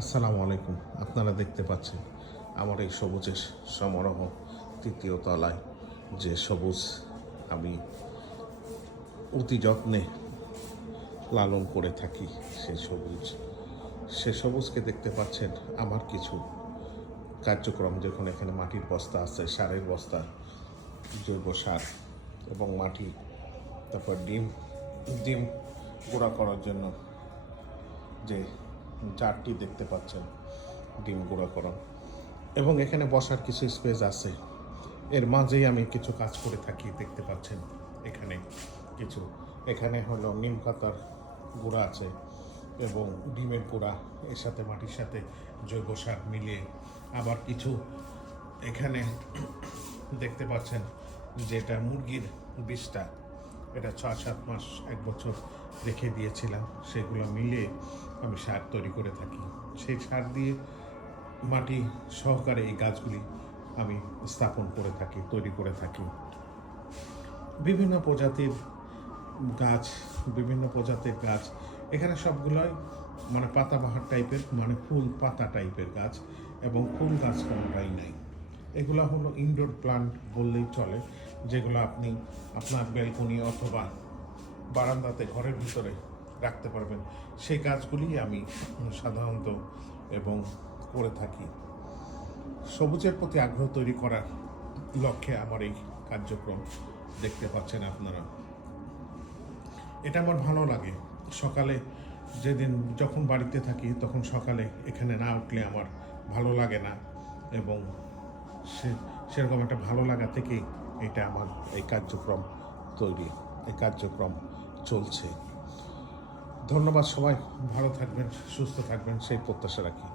আসসালামু আলাইকুম। আপনারা দেখতে পাচ্ছেন আমার এই সবুজের সমারোহ তৃতীয় তলায় যে সবুজ আমি অতি যত্নে লালন করে থাকি। সে সবুজকে দেখতে পাচ্ছেন আমার কিছু কার্যক্রম, যখন এখানে মাটির বস্তা আছে, সারের বস্তা, জৈব সার এবং মাটি, তারপর ডিম গুঁড়া করার জন্য যে জারটি দেখতে পাচ্ছেন ডিম গুঁড়া করা, এবং এখানে বসার কিছু স্পেস আছে। এর মাঝেই আমি কিছু কাজ করে থাকি। দেখতে পাচ্ছেন এখানে হলো নিম পাতার গুঁড়া আছে এবং ডিমের গুঁড়া, এর সাথে মাটির সাথে জৈব সার মিলিয়ে আবার কিছু এখানে দেখতে পাচ্ছেন যেটা মুরগির বীজটা, এটা 6-7 মাস 1 বছর রেখে দিয়েছিলাম, সেগুলো মিলিয়ে আমি সার তৈরি করে থাকি। সেই সার দিয়ে মাটি সহকারে এই গাছগুলি আমি স্থাপন করে থাকি, তৈরি করে থাকি। বিভিন্ন প্রজাতির গাছ এখানে সবগুলোই পাতাবাহার টাইপের, ফুল পাতা টাইপের গাছ, এবং ফুল গাছ কোনোটাই নাই। এগুলো হলো ইনডোর প্লান্ট বললেই চলে, যেগুলো আপনি আপনার ব্যালকনি অথবা বারান্দাতে ঘরের ভিতরে রাখতে পারবেন। সেই গাছগুলি আমি সাধারণত এবং করে থাকি। সবুজের প্রতি আগ্রহ তৈরি করার লক্ষ্যে আমার এই কার্যক্রম দেখতে পাচ্ছেন আপনারা। এটা আমার ভালো লাগে। সকালে যেদিন যখন বাড়িতে থাকি তখন সকালে এখানে না উঠলে আমার ভালো লাগে না, এবং সেরকম একটা ভালো লাগা থেকেই এটা আমার এই কার্যক্রম চলছে। ধন্যবাদ। সবাই ভালো থাকবেন, সুস্থ থাকবেন, সেই প্রত্যাশা রাখি।